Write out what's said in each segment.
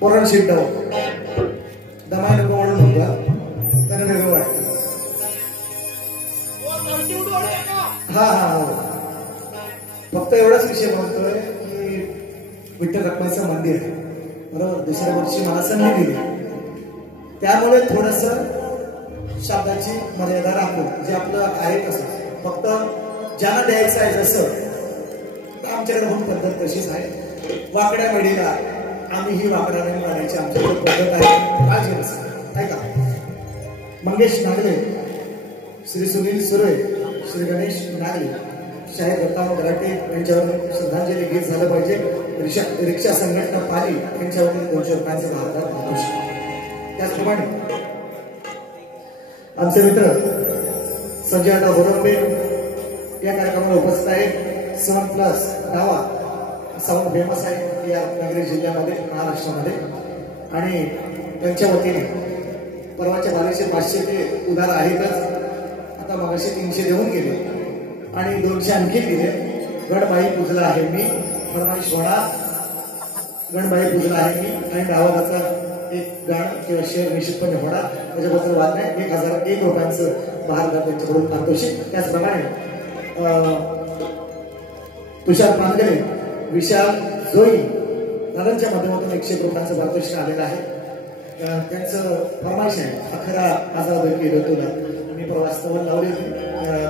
पोरण shift दमाई नको म्हणून होता त्याने वेगळं वाटतं. हा हा हो फक्त एवढाच विषय म्हणतोय की विठ्ठल रखुमाईचं मंदिर आहे बरोबर. दुसऱ्या वर्षी मला संधी दिली त्यामुळे थोडस शब्दाची मर्यादा राखून जे आपलं आहे तसं फक्त ज्यांना द्यायचं आहे जसं आमच्याकडे म्हणून पद्धत तशीच आहे. वाकड्या मेढीला आम्ही ही वाकडा नाही मारायची आमच्याकडे पद्धत आहे. काळजी नसते का. मंगेश नागले, श्री सुनील सुरे, श्री गणेश नागले, शाहीर दत्ताराव गराटे यांच्यावर श्रद्धांजली गीत झालं पाहिजे. रिक्षा संघटना पाली यांच्यावर 200 रुपयांचे भारतात माणूस. त्याचप्रमाणे आमचे मित्र संजय आता बोरंबे या कार्यक्रमाला उपस्थित आहेत. 7+ डावा साऊंड फेमस आहे या रत्नागिरी जिल्ह्यामध्ये महाराष्ट्रामध्ये आणि त्यांच्या वतीने परवाच्या बालेचे 500 ते उधार आहेतच. आता मगाशी 300 देऊन गेले आणि 200 आणखी दिले. गणबाई पूजला आहे मी फरमाईश म्हणा. गणबाई पूजला आहे मी आणि डावाचा एक गाणं किंवा शेअर निश्चितपणे होणार त्याच्याबद्दल वाद नाही. 1001 रुपयांचं भारतात त्यांच्याकडून पारितोषिक. त्याचप्रमाणे तुषार पानगरे, विशाल जोई दादांच्या माध्यमातून 101 रुपयांचं पारितोषिक आलेलं आहे. त्यांचं फरमाईश आहे 11,000 केलं तुला. मी प्रवास्तवन लावले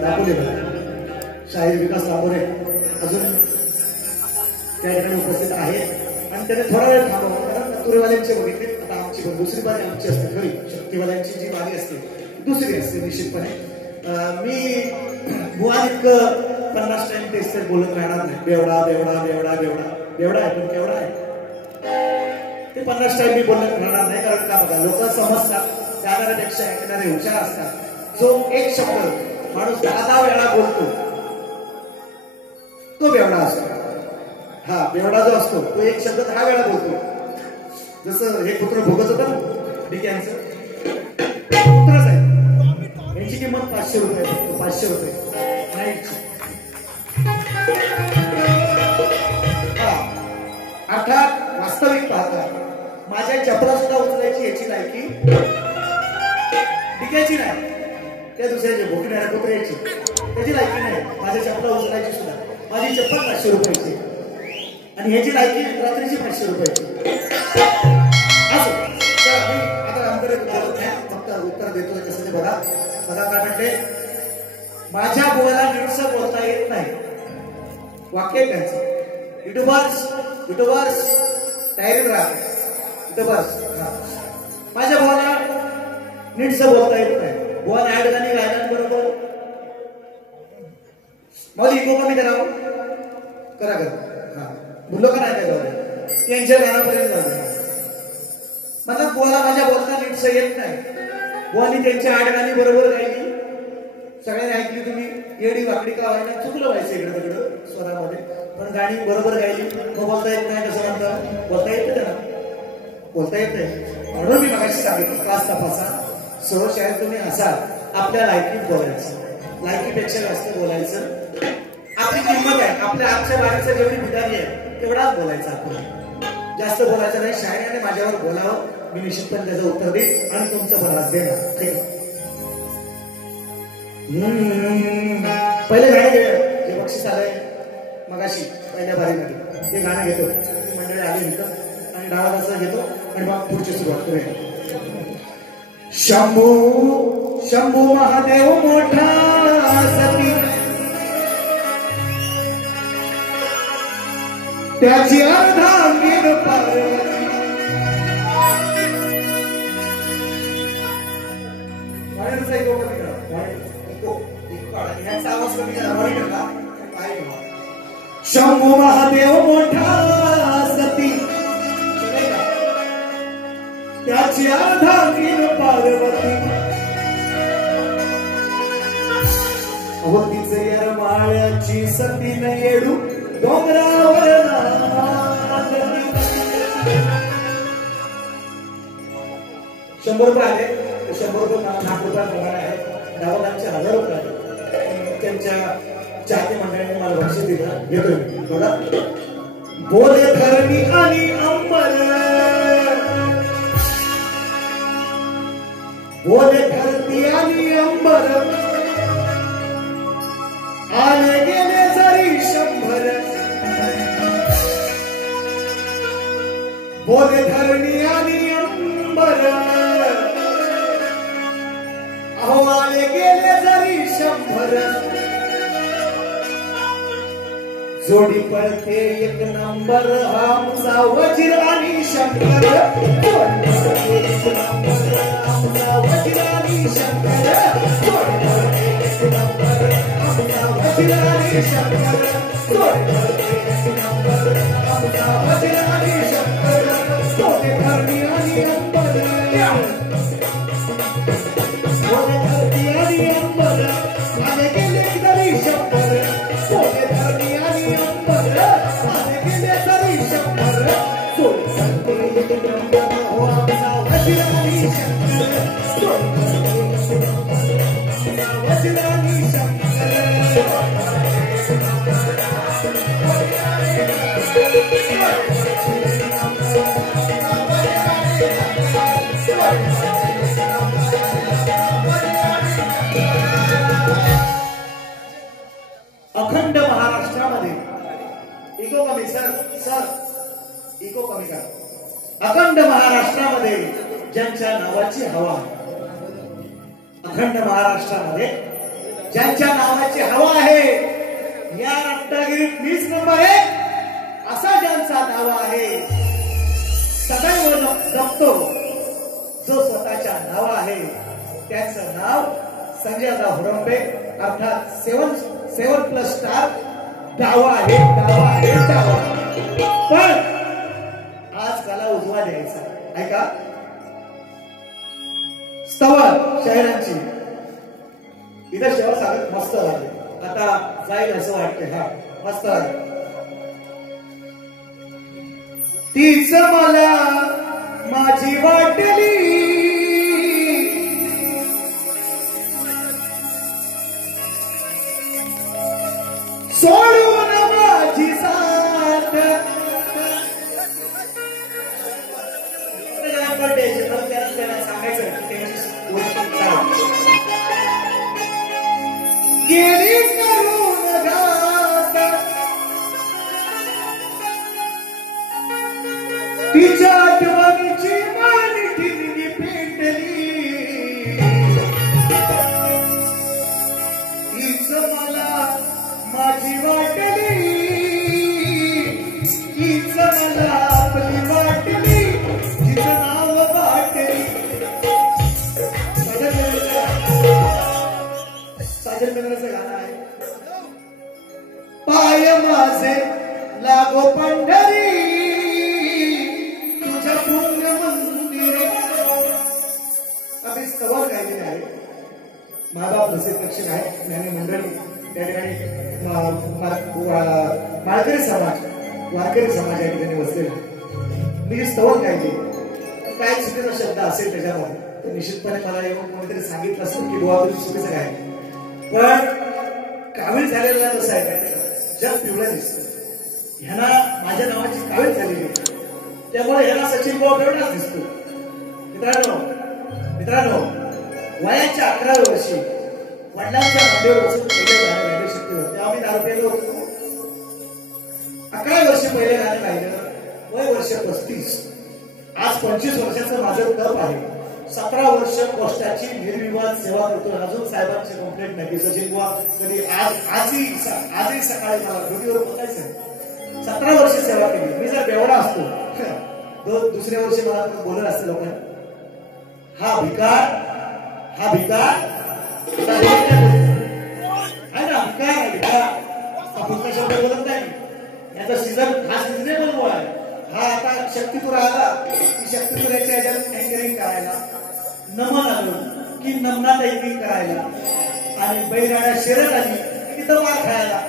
दाखवलेलं. शाहीर विकास लांबोरे अजून त्या ठिकाणी उपस्थित आहे आणि त्याने थोडा वेळ थांबवला कारण तुरेवाल्यांचे बघितले. आता आमची पण दुसरी बारी आमची असते खरी. शक्तीवाल्यांची जी बारी असते दुसरी असते निश्चितपणे. मी मुळात इतकं 50 टाइम तेच तर बोलत राहणार नाही. बेवडा बेवडा बेवडा बेवडा बेवडा आहे पण केवढा आहे ते 50 टाइम मी बोलत राहणार नाही. कारण का बघा लोक समजतात जाणाऱ्यापेक्षा ऐकणारे हुशार असतात. जो एक शब्द माणूस 10 वेळा बोलतो तो बेवडा असतो. हा बेवडा जो असतो तो एक शब्द 10 वेळा बोलतो. जसं हे कुत्र भोगत होतं ना डिक्यांचं कुत्रच आहे. यांची किंमत 500 रुपये. 500 रुपये नाही. अर्थात वास्तविक पाहता माझ्या चपला सुद्धा उचलायची याची लायकी टिकायची नाही, त्या दुसऱ्याची भोकण्याला कुत्र्याची त्याची लायकी नाही. माझ्या चपला उचलायची सुद्धा, माझी चप्पल 500 रुपयाची आणि ह्याची लायकी रात्रीची 500 रुपयाची. असो मी आता आमकडे बोलत नाही, फक्त उत्तर देतोय कसं ते बघा. बघा काय म्हणते, माझ्या बोलाला नीटसं बोलता येत नाही. वाक्य त्यांचं युट्यूबर्स तयारीत राहा. युट्यूबर्स माझ्या बोलाला नीटसं बोलता येत नाही. बोला ऍड गाणी गायला बरोबर मला इको कमी करावं करा करा. हा बोललो का नाही काय जाऊ त्यांच्या गाण्यापर्यंत जाऊ. मला बोला माझ्या बोलता नीटसं येत नाही. बोलानी त्यांच्या ऍड गाणी बरोबर गायली, सगळ्यांनी ऐकली. तुम्ही येडी वाकडी का व्हायला चुकलं व्हायचं इकडं तिकडं स्वरामध्ये, पण गाणी बरोबर गायली. मग बोलता येत नाही कसं म्हणतात? बोलता येतं त्यांना, बोलता येत नाही. म्हणून मी मगाशी सांगितलं क्लास तपासा. सहज शाळेत तुम्ही असाल आपल्या लायकीत बोलायचं, लायकीपेक्षा जास्त बोलायचं. आपली किंमत आहे, आपल्या आजच्या बाहेरचं जेवढी बिदारी आहे तेवढाच बोलायचं. आपण जास्त बोलायचं नाही. शाळेने माझ्यावर बोलावं, मी निश्चितपणे त्याचं उत्तर देईन आणि तुमचं बराच देणार. ठीक आहे. पहिले गाणं घेऊया जे बक्षीस आलंय मगाशी पहिल्या बारीमध्ये, ते गाणं घेतो. मंडळी आली इथं आणि डावा असं घेतो आणि मग पुढची सुरुवात करूया. शंभू शंभू महादेव मोठा सती, त्याची अर्धांगीन पार्वती. शंभू महादेव मोठा सती, त्याची अर्धांगीन पार्वती. तिचे येरमाळ्याची सती न येडू डोंगरावर नांदली. 100 रुपये आले, 100 रुपये लाख रुपये पगार आहे. डावालांचे 1000 रुपये आले. त्यांच्या चाहते मंडळाने मला बक्षीस दिलं. घेतोय बघा. बोले धरणी आणि अंबर, बोले धरती आणि अंबर, आले गेले जरी 100. बोले धरणी आणि अंबर, अहो आले गेले जरी 100. जोडी पळते 1 नंबर, आमचा वजीर आणि शंकर. वजीर आणि शंकर, वजीर आणि शंकर, वजीर आणि शंकर. सोने धरणी आणि अंबर, सोने धरणी आणि अंबर, आले गेले तरी 100. सोने धरणी आणि अंबर, आले गेले तरी 100. वजीर आणि शंकर, वजीर आणि शंकर. अखंड महाराष्ट्रामध्ये इको कमी सर इको कमी करा. अखंड महाराष्ट्रामध्ये ज्यांच्या नावाची हवा, अखंड महाराष्ट्रामध्ये ज्यांच्या नावाची हवा आहे, या रत्नागिरीत 20 नंबर 1 असा ज्यांचा नाव आहे, सदैव जपतो जो स्वतःच्या नाव आहे, त्याचं नाव संजयराव हुरंबे अर्थात 7+ स्टार डावा आहे, डावा आहे, डावा. पण आज त्याला उजवा द्यायचा. ऐका, स्तवर शहरांची इथं शहर सांगत मस्त आहे. आता जाईल असं वाटतंय. हा मस्त आहे. तीच मला माझी वाटली, सोडून माझी साथ. दगड द्यायचे तर त्यांना सांगायचं की त्यांची गोष्ट गेली करून घात तिच्या आठवणीची माणी ठिणगी पेटली हीच मला माझी वाटली हीच मला आपली वाटली तिचं नाव वाटली साजन मेहराचं गाणं आहे पाय माझे लागो पंढरी तुझ्या पुण्य मंदिर अभि स्तवर गायलेले आहे माझा प्रसिद्ध लक्षण आहे ज्ञानी मंडळी त्या ठिकाणी माळकरी समाज वारकरी समाज या ठिकाणी बसलेला मी स्तवर गायले काय चुकीचा शब्द असेल त्याच्यामध्ये तर निश्चितपणे मला येऊन कोणीतरी सांगितलं असेल की बुवा तुझी चुकीचं काय पण कावीळ झालेला कसं आहे जग पिवळं दिसतं ह्यांना माझ्या नावाची कावीळ झालेली त्यामुळे ह्याला सचिन बुवा पिवळाच दिसतो मित्रांनो वयाच्या 11व्या वर्षी वडिलांच्या मांडीवर बसून पहिले गाणं गायलं शक्य होतं तेव्हा मी दारू पेलो होतो 11 वर्ष पहिले गाणं गायलं वय वर्ष 35 आज 25 वर्षाचं माझं तप आहे 17 वर्ष पोस्टाची निर्विवाद सेवा करतो अजून साहेबांची कंप्लेंट नाही की सचिन बुवा कधी आजही सकाळी मला ड्युटीवर पोहोचायचं 17 वर्ष सेवा केली मी जर बेवडा असतो दुसऱ्या वर्षी मला बोलत असतं लोकांना हा भिकार आहे ना भिकार पुढचा शब्द बोलत नाही याचा सीझन हा सिजनेबल आहे हा आता शक्तीपूर आला की शक्तीपुराच्या ह्याच्यात अँकरिंग करायला नमन आलं की नमनात अँकरिंग करायला आणि बैलगाड्या शर्यत आली की तिथं मार खायला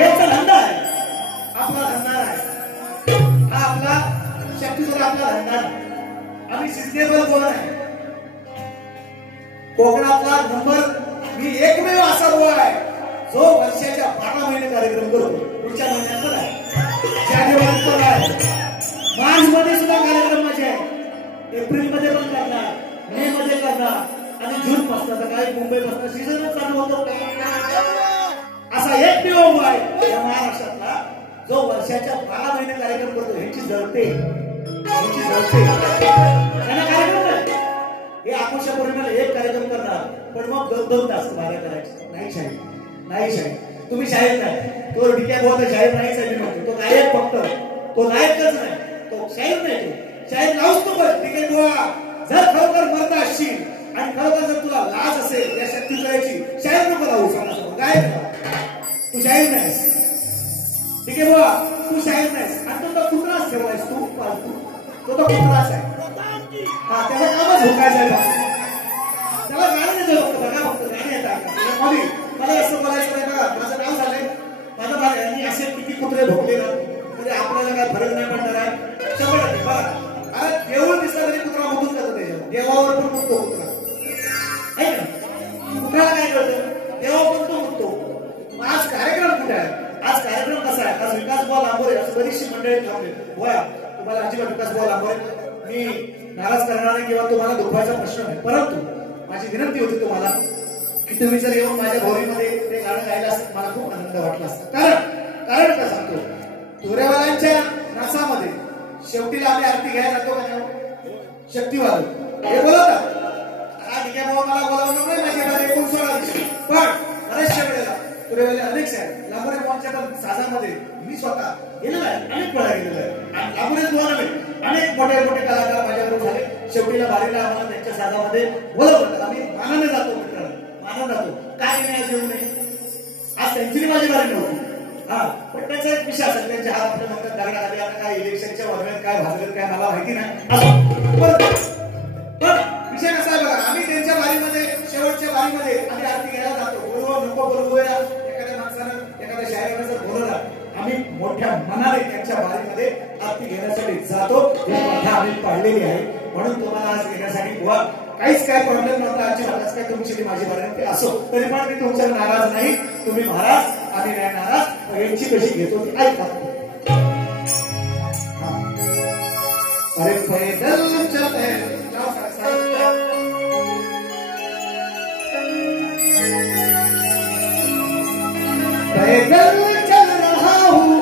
याचा धंदा आहे आपला धंदा आहे हा आपला शक्तीपूर आपला धंदा आहे आम्ही सिजनेबल बोल आहे कोकणातला नंबर मी एकमेव असा बुवा आहे जो वर्षाच्या 12 महिने कार्यक्रम करतो पुढच्या महिन्यात पण आहे जानेवारीत पण आहे मार्च मध्ये सुद्धा कार्यक्रम माझे आहे एप्रिल मध्ये पण करणार मे मध्ये करणार आणि जून पासून तर काही मुंबई पासून सीझनच चालू होतो असा एकमेव आहे या महाराष्ट्रातला जो वर्षाच्या 12 महिने कार्यक्रम करतो ह्याची जळते त्यांना कार्यक्रम नाही हे आकुषा पौर्णिमेला एक कार्यक्रम करणार पण मग 2 तास बारा करायचे नाही शाहीर तुम्ही शाहीर नाही तो डिक्या बोलतो शाहीर नाही साहेब म्हणतो तो गायक फक्त तो गायकच नाही तो शाहीर नाही तो शाहीर लावूच नको डिक्या बुवा जर खरोखर मरत असशील आणि खरोखर जर तुला लाज असेल या शक्ती करायची शाहीर नको लावू समजा गायक तू शाहीर नाहीस ठीक आहे बुवा तू शाहीर नाहीस आणि तो कुत्राच ठेवायस तू पालतू तो कुत्राच आहे हा त्याला कामच झोकायचं आहे त्याला गाणं येतं फक्त बघा फक्त गाणं येतात मला असं बोलायचं नाही बघा माझं नाव झालंय माझं भाग असे किती कुत्रे भोगले ना म्हणजे आपल्याला काय फरक नाही पडणार आहे 100% बघा अरे देऊळ दिसला तरी कुत्रा मुतून जातो त्याच्यावर देवावर पण मुततो कुत्रा आहे ना कुत्र्याला काय कळतं देवावर पण तो मुततो आज कार्यक्रम कुठे आहे आज कार्यक्रम कसा आहे आज विकास बुवा लांबोरे असं बरीचशी मंडळी थांबले होया तुम्हाला अजिबात विकास बुवा लांबोरे मी नाराज करणार नाही किंवा तुम्हाला दुखवायचा प्रश्न नाही परंतु माझी विनंती होती तुम्हाला की तुम्ही जर येऊन माझ्या भोरीमध्ये ते गाणं गायला असतं मला खूप आनंद वाटला असता कारण काय सांगतो तुरेवाल्यांच्या नासामध्ये शेवटीला आम्ही आरती घ्यायला जातो का शक्तीवाद हे बोलवतात हा ठीक आहे बाबा मला बोलावलं नाही माझ्याकडे 16 दिवशी पण बऱ्याचशा वेळेला तुरेवाले अनेक साहेब लांबोरे बुवांच्या पण साजामध्ये मी स्वतः गेलेलो आहे अनेक वेळा गेलेलो आहे आणि लांबोरे बुवा अनेक मोठे कलाकार माझ्याकडून झाले शेवटीला बारीला आम्हाला त्यांच्या साजामध्ये बोलवतात आम्ही मानाने जातो मित्रांनो मानाने जातो काय नाही आज येऊ नये आज त्यांची माझी बारी नव्हती हा पण त्याचा एक विषय असेल त्यांचे हात आपल्या म्हणतात दगडा आले आता काय इलेक्शनच्या वरव्यात काय भाजल्यात काय मला माहिती नाही पण विषय कसा आहे बघा आम्ही त्यांच्या बारीमध्ये शेवटच्या बारीमध्ये आम्ही आरती घ्यायला जातो बोलवा नको बोलवूया एखाद्या माणसानं एखाद्या शायरानं जर बोलवलं आम्ही मोठ्या मनाने त्यांच्या बारीमध्ये आरती घेण्यासाठी जातो ही प्रथा आम्ही पाळलेली आहे म्हणून तुम्हाला आज घेण्यासाठी बुवा काहीच काय प्रॉब्लेम नव्हता आजची महाराज काय तुमची माझी विनंती असो तरी पण मी तुमच्या नाराज नाही तुम्ही महाराज आम्ही नाही नाराज यांची कशी घेतो ती ऐका अरे पैदल चले पैदल चल रहा हूँ,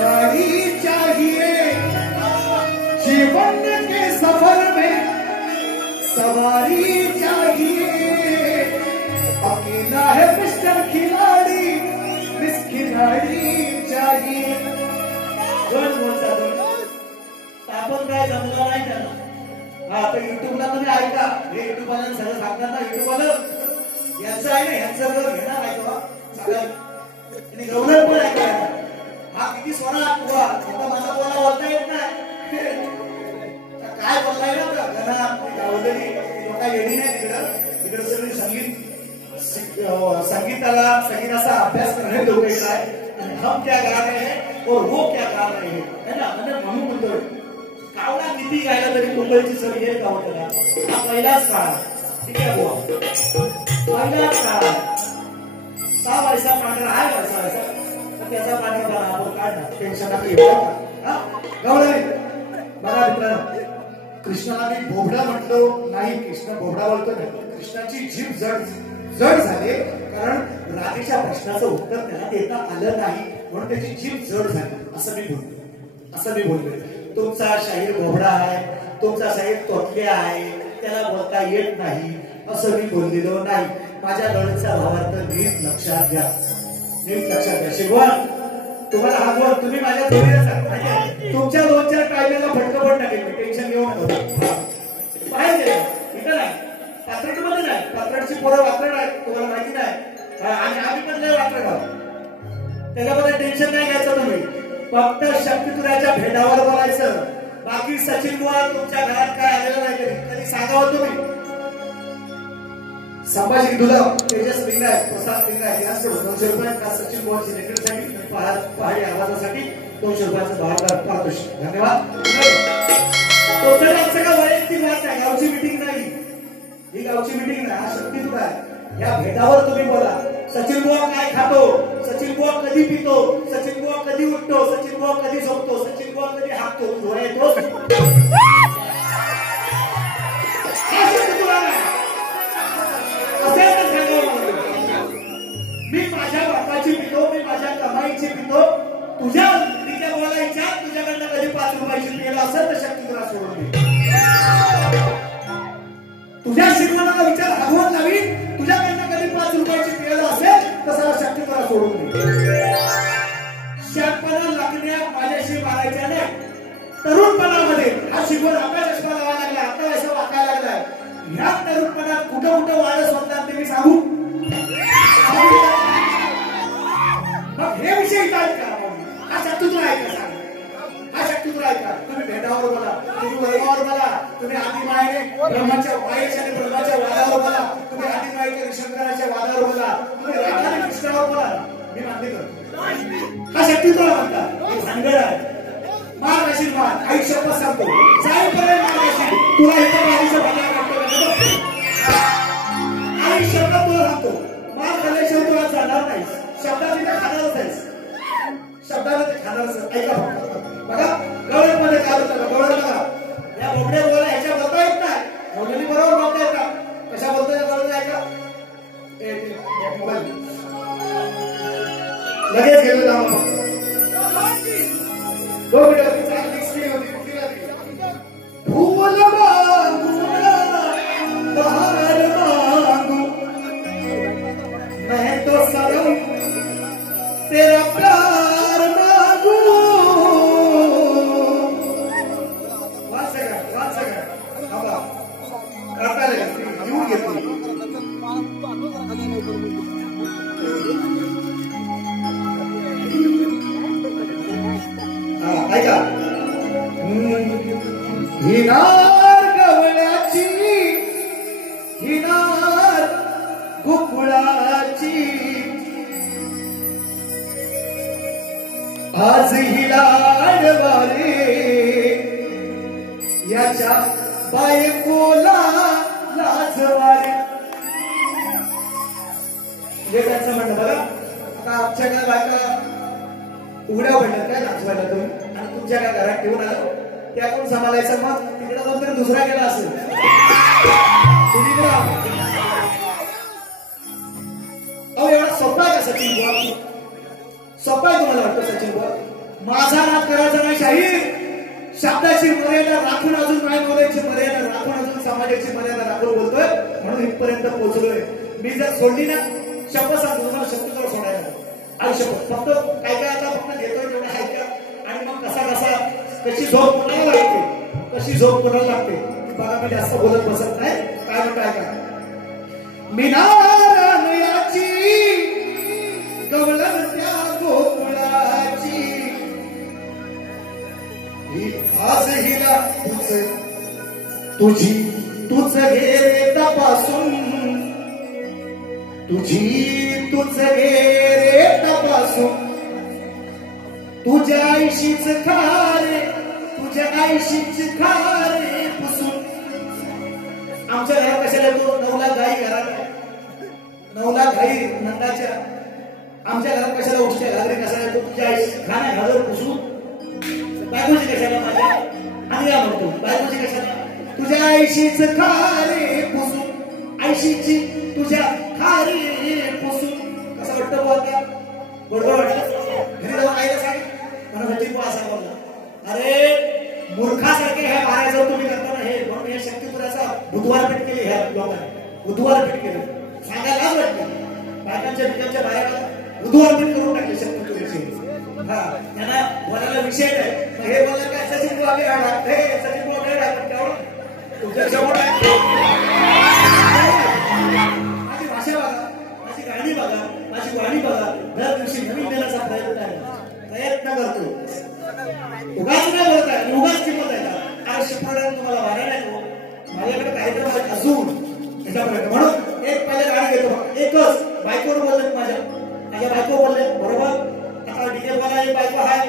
गाड़ी चाहिए जीवन के सफर में, सवारी चाहिए। अकेला है मिस्टर खिलाड़ी, मिस खिलाड़ी चाहिए। आपण काय जमलं नाही त्याला. हा तर युट्यूबला तुम्ही ऐका, हे युट्यूबवाल्यांना सगळं सांगतात ना, युट्यूबवालं यांचं आहे ना, यांचं जर घेणार आहे तेव्हा आणि गव्हर्नर पण ऐका. हा किती सोना हुआ, आता माझा बोला बोलता येत नाही, काय बोललाय ना गणा गावलेली लोक येडी नाही तिकडं. तिकडं सगळी संगीताचा अभ्यास करणे लोक येत आहे. आणि हम क्या गा रहे हैं और वो क्या गा रहे हैं, है ना. म्हणजे म्हणून म्हणतोय कावडा किती गायला तरी मुंबईची सर हे गावला. हा पहिलाच काळ, ठीक आहे बुवा, पहिलाच काळ. 6 वर्षा पांढरा आहे, वर्षा त्याचा पांढरा आपण काढणार, टेन्शन नका घेऊ. गवळणी बघा मित्रांनो, कृष्णाला मी भोबडा म्हटलो नाही, कृष्ण भोबडा बोलतो नाही. कृष्णाची जीभ जड झाली, कारण राधेच्या प्रश्नाचं उत्तर त्याला देता आलं नाही म्हणून त्याची जीभ जड झाली, असं मी बोलतोय. तुमचा शाहीर भोबडा आहे, तुमचा शाहीर तोतल्या आहे, त्याला बोलता येत नाही असं मी बोललेलो नाही. माझ्या लढीचा भावार्थ नीट लक्षात घ्या, नीट लक्षात घ्या. शिकवण तुम्हाला हा गोल तुम्ही माझ्या जोडीला तुमच्या 2-4 टायमाला फटकं पण टाकेल, टेन्शन घेऊ नका. पाहिजे इथं नाही, पात्रटमध्ये नाही, पात्रटची पोरं वात्रट आहेत, तुम्हाला माहिती नाही. आणि आम्ही पण नाही वात्रट आहोत, त्याच्यामध्ये टेन्शन नाही घ्यायचं. तुम्ही फक्त शक्तितुराच्या भेटावर बोलायचं. बाकी सचिन बुवा तुमच्या घरात काय आलेलं नाही, कधी सांगावं तुम्ही. संभाजी दुधाव, तेजस लिंगाय, प्रसाद लिंगाय यांचे 200 रुपये का सचिन बुवांची रेकॉर्डसाठी पहाडी आवाजासाठी 200 रुपयाचं भार पारितोषिक. धन्यवाद. तो सगळं वैयक्तिक बात आहे, गावची मीटिंग नाही ही, गावची मीटिंग नाही, हा शक्तितुरा आहे. या भेटावर तुम्ही बोला. सचिन बुवा काय खातो, सचिन बुवा कधी पितो, सचिन बुवा कधी उठतो, सचिन बुवा कधी झोपतो, सचिन बुवा कधी हाकतो, डोळे येतो. मी माझ्या बापाची पितो, मी माझ्या कमाईची पितो. तुझ्या तिच्या बोलायच्या तुझ्याकडनं कधी 5 रुपयाची पिला असेल तर शक्तितुरा सोडून दे. तुझ्या शिकवणारा विचार हरवून लावी, तुझ्याकडनं कधी 5 रुपयाची पिला असेल तर सगळा शक्तितुरा सोडून दे. शांतपणा लागण्या माझ्याशी मारायच्या नाही. तरुणपणामध्ये हा शिकवण आपल्या चष्मा लावायला लागला, आता असं वाकायला लागलाय. ह्या तरुणपणात कुठं कुठं वाळस होतात ते मी सांगू. मग हे विषय काय का, हा शक्तितुरा आहे का, हा शक्तितुरा आहे का. तुम्ही भेटावर बोला, तुम्ही वैभवावर बोला, तुम्ही आदिमायेने ब्रह्माच्या मायेच्या आणि ब्रह्माच्या वादावर बोला, तुम्ही आदिमायेच्या शंकराच्या वादावर बोला, तुम्ही राधाने कृष्णावर बोला, मी मान्य करतो. हा शक्तितुरा म्हणतात, ही भानगड आहे. मार नशील मार, आई शपथ सांगतो, जाईपर्यंत मार नशील. तुला इथं आयुष्य भांडा काढतो, आई शपथ तुला सांगतो, मार खाल्ल्याशिवाय तुला जाणार नाही. शब्दात तिथे खाणारच आहेस, शब्दाला ते खाणारच. ऐका बघा, गवळ्यामध्ये काय होतं, गवळ्यात बघा या बोबड्या बोला, ह्याच्या बोलता येत नाही, गवळ्यानी बरोबर बोलता येत का, कशा बोलतोय गवळ्यात. ऐका मोबाईल लगेच गेलो जाऊ. 2 मिनिटं चांगली स्क्रीन होती, फूल मांगू बहार मांगू मैं तो सनम तेरा प्यार मांगू. वाच सगळं थांबा, काढता येऊन घेतली. ऐका, हिनार गवळ्याची, हिनार गोकुळाची, आज हिला आडवारे याच्या बायकोला लाजवारे. हे त्यांचं म्हणणं बघा. आता आमच्याकडे बायका उघड्या पडल्यात काय लाजवायला तुम्ही, आणि तुमच्या काय घरात ठेवून आलो त्या कोण सांभाळायचं मग तिकडे जाऊन तरी दुसरा गेला असेल अहो एवढा सोपा आहे का सचिन बुवा सोपा आहे तुम्हाला वाटतं सचिन बुवा माझा नाद करायचा नाही शाहीर शब्दाची मर्यादा राखून अजून काय बोलायची मर्यादा राखून अजून समाजाची मर्यादा राखून बोलतोय म्हणून इथपर्यंत पोहोचलोय मी जर सोडली ना शब्द सांगतो तुम्हाला शब्द सोडायला आयुष्य फक्त काय काय आता फक्त घेतोय तेवढं ऐका आणि मग कसा कशी झोप कोणाला लागते कशी झोप कोणाला लागते बघा मी जास्त बोलत बसत नाही काय म्हणतो ऐका मी नारायणाची गवळण त्या गोकुळाची ही आज हिला तुझ घे तपासून तुझ घे तपासून तुझ्या आईशीच खारे तुझ्या आईशीच खारे पुसून आमच्या घरात कशाला येतो 9 लाख गाई घरात 9 लाख गाई नंदाच्या आमच्या घरात कशाला उठच्या घागरी कशाला येतो तुझ्या आईशी खाण्या घागर पुसून बायकोची कशाला माझ्या आणि या म्हणतो बायकोची कशाला तुझ्या आईशीच खारे पुसून आईशीची तुझ्या खारे पुसून कसं वाटतं बोलता बरोबर वाटतं घरी जाऊन आईला सांग मला सचिन बुवा असा बोलला अरे मूर्खासारखे ह्या बाहेर जाऊन तुम्ही करताना हे म्हणून हे शक्तीपुराचा बुधवारपेठ केली ह्या लोकांनी बुधवारपेठ केली सांगायला आज वाटतं बायकांच्या ठिकाणच्या बाहेर बुधवारपेठ करून टाकले शक्तीपुराची हा त्यांना बोलायला विषय नाही हे बोललं काय सचिन बुवा आम्ही राहणार हे सचिन बुवा काय राहतात तेवढं तुमच्या समोर माझी भाषा बघा माझी गाणी बघा माझी वाणी बघा दर दिवशी नवीन देण्याचा प्रयत्न करतो उगाच नाही बोलत आहे उगाच किंमत आहे का आज शिकवण्यात तुम्हाला वाढायला नाही माझ्याकडे कार्यक्रम असून त्याच्यापर्यंत म्हणून एक पहिले गाणी घेतो एकच बायकोवर बोलले माझ्या बायको बोलले बरोबर आता डीकेवाला एक बायको आहे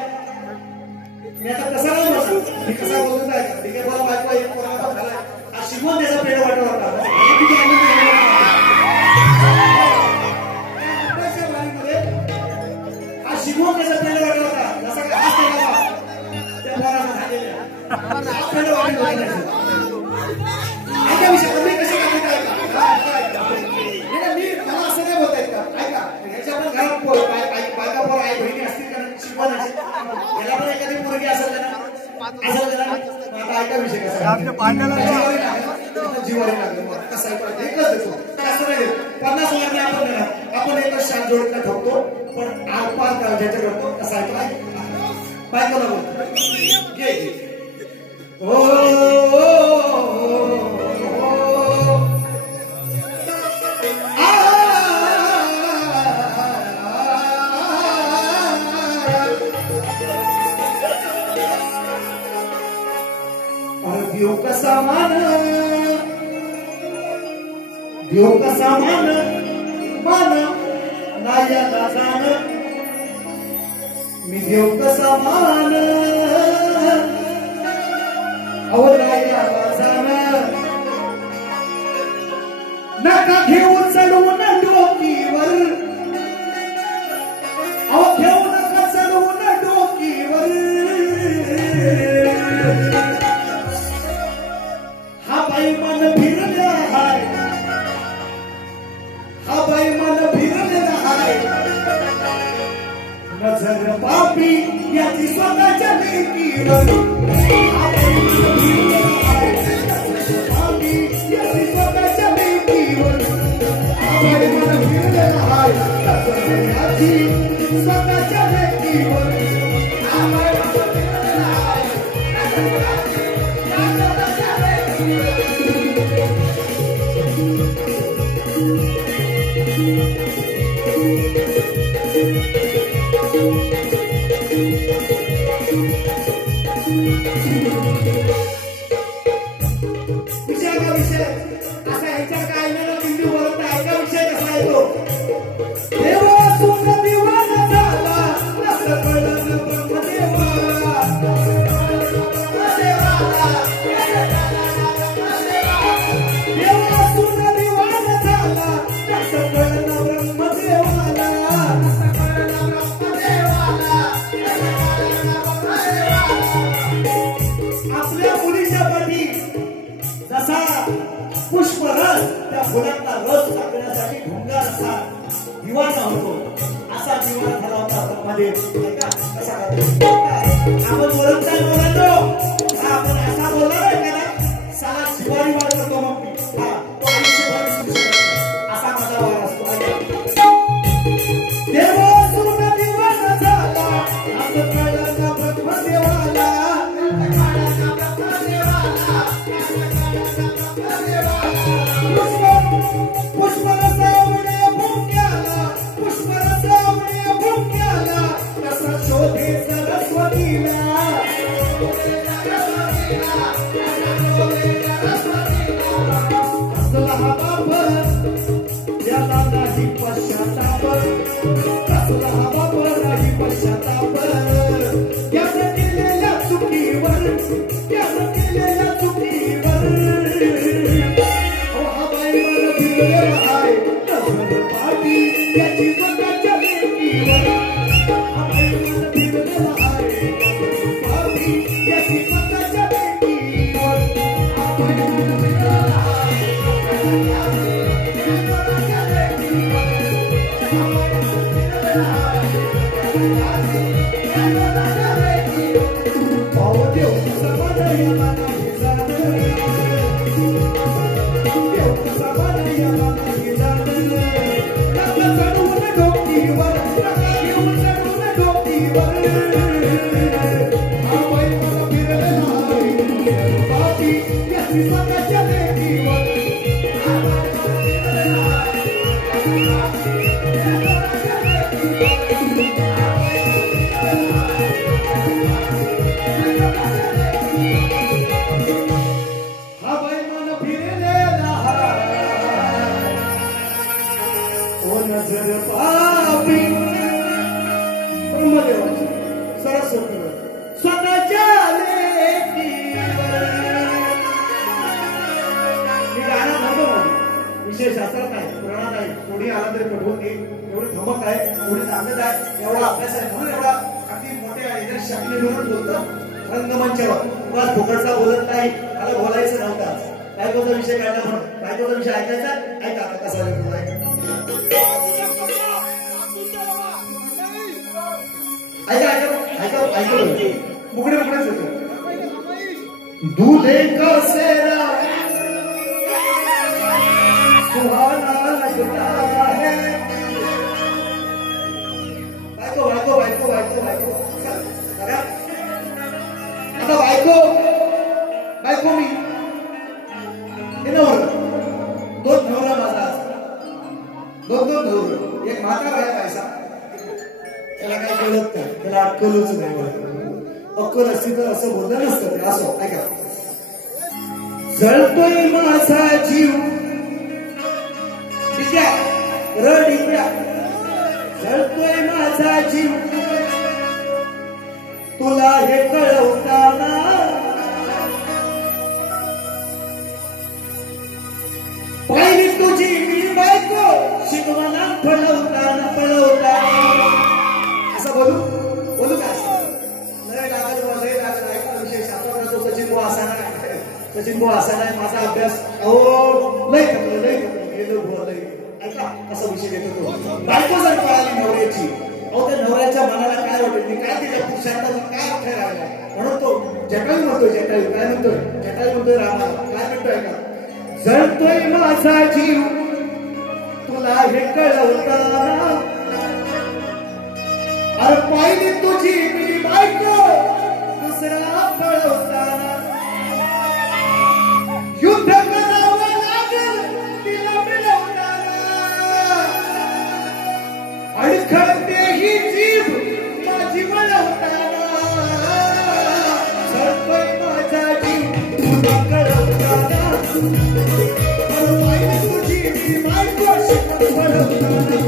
मी आता कसा नाही बोलतो मी कसा बोलतो आहे डीकेवाला बायको एक पोराला झाला आज शिकवून त्याचा पेड वाटत होता शिकवून त्याचा पेड वाटत होता जसा का हात केला त्या पोराला झालेला पेड वाटत ऐका विषय तुम्ही कसे ऐका मी मला असं नाही बोलतायत का ऐका ह्याच्या पण घरात बायका पोर आई बहिणी असतील का शिकवण्याचे याला पण एखादी मुलगी असेल ना आता ऐका विषय कसा जीवारी लागलं कसं आहे एकच देतो असं नाही 50 मुलांनी आपण एकच शान जोडीला ठेवतो पण आरपार ज्याच्या करतो कसा आहे बायकोला बोलतो घे देव कसा मान मान नाया जाण मी देव कसा मान नाया जाण नका घेऊ चढवून डोकीवर घेऊ नका चढवून डोकीवर हा बाई मन फिरले हाय हा बाई मन फिरलेला हाय नजर पापी याची स्वतःच्या लेकीवर हा बाई मन फिरलेला हाय नजर पापी याची स्वतःच्या लेकीवर हा बाई मन फिरलेला हाय नजर याची स्वतःच्या लेकीवर हा बाई मन फिरलेला हाय नजर याची स्वतःच्या लेकीवर विषय असा ह्याच्या काय नाही हिंदी बोलत ऐका विषय कसा येतो देवा सुन दिवाना झाला असं कळलं ब्रह्मदेवा देवा सुन दिवाना झाला असं कळलं ब्रह्मदेवाला त्या फुलांना रस टाकण्यासाठी ढुंगार असा दिवाना होतो. असा दिवाना झाला होता मध्ये कसा आपण बोलत काय बोलायचो आपण असा बोलला नाही का साला शिवारी वाढ करतो मग असा माझा वार असतो. देवा सुना दिवाना झाला असं कळलं का प्रथम देवाला पुष्परसावण्या भोंग्याला पुष्परसावण्या भोंग्याला कसा शोधे सरस्वतीला असला हा बाप याला नाही पश्चाताप असला हा बाप नाही पश्चाताप यानं केलेल्या चुकीवर यानं केलेल्या चुकीवर हा बाईवर फिरलेला आहे नजर पाठी याची स्वतःच्या लेकीवर हा बाईवर फिरलेला आहे नजर पाठी याची स्वतःच्या लेकीवर हा बाईवर फिरलेला आहे विशेष असं काय पुराणात आहे कोणी आला तरी पठवून घे एवढी धमक आहे एवढी ताकद आहे एवढा अभ्यास आहे म्हणून एवढा अगदी मोठ्या शक्ती म्हणून बोलतो रंगमंचावर उगाच फुकटचा बोलत नाही मला बोलायचं नव्हतं. बायकोचा विषय काढला म्हणून बायकोचा विषय ऐकायचा ऐका आता कसा ऐका ऐका ऐका ऐका मुकडे मुकडेच होतो दूल्हे का सेरा सुहाना लगता है. बायको बायको बायको बायको बायको आता बायको बायको मी हे नवर दोन नवरा माझा दोन दोन नवर एक म्हातारा आहे पैसा त्याला काय कळत नाही त्याला अक्कलच नाही अक्कल असती तर असं बोललं नसतं ते असो ऐका जळतोय माझा जीव रडिप्या जळतोय माझा जीव तुला हे कळवताना पहिली तुझी मी बायको शिकवाना पळवताना पळवताना असं बोलू का लय लागत विशेष तो सचिन भाऊ असा नाही सचिन भाऊ असा नाही माझा अभ्यास अहो लय गेलो लय ऐका असा विषय देतो तो बायको जर कळाली नवऱ्याची अहो त्या नवऱ्याच्या मनाला काय वाटेल ती काय तिच्या पुरुषांना काय अर्थाय लागला म्हणून तो जटायू म्हणतोय जटायू काय म्हणतोय जटायू म्हणतोय रामाला काय म्हणतोय ऐका जळतोय माझा जीव तुला हे कळवताना अरे पाहिली तुझी मी बायको दुसरा कळवताना युद्ध करावं लागेल तिला मिळवताना अडखळते ही जीभ माझी वळवताना जळतोय माझा जीव तुला कळवताना तुझी मी बायको शिकत वळवताना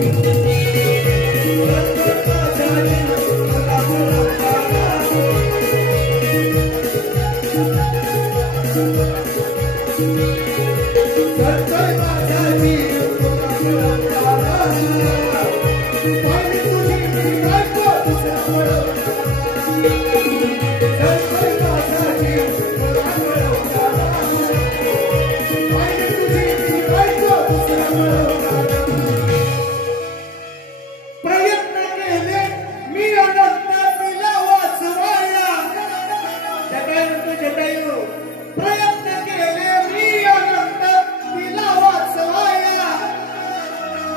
भेटायलो प्रयत्न केले मी अनंत तिला वाचवाया